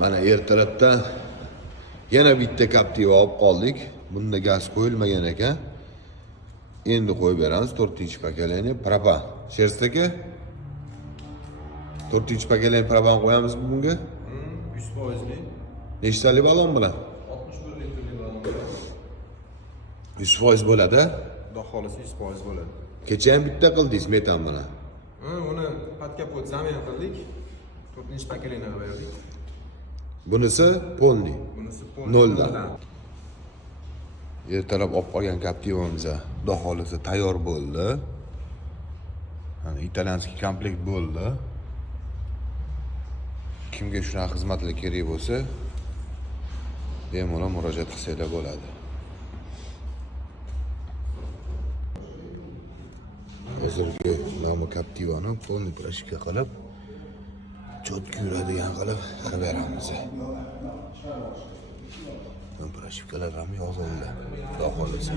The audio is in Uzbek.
Mana ertalabda yana bitta Captiva olib qoldik. Bunda gaz qo'yilmagan ekan. Endi qo'yib beramiz 4-pokoleniya propan. Sherst aka 4-pokoleniya propan qo'yamiz bunga. 100%li. Nechtali balon bilan? 61 litrli balon. 100% bo'ladi. Xudo xolisa 100% bo'ladi. Kecha ham bitta qildingiz metan bilan. Uni podkapot zamin qildik. 4-pokoleniyaga berdik. Bunisi polni. Bunisi Noldan. Ertalab olib qolgan Captivamiz xudo xolisa tayyor bo'ldi. Mana italyanskiy komplekt bo'ldi. Kimga shunaqa xizmatlar kerak bo'lsa, bemalol murojaat qilsanglar bo'ladi. Hozirgi nomi Captivani polni prashka qilib, chotki yuradigan qilib beramiz. Prashkalar ham yozildi. Xudo xolisa.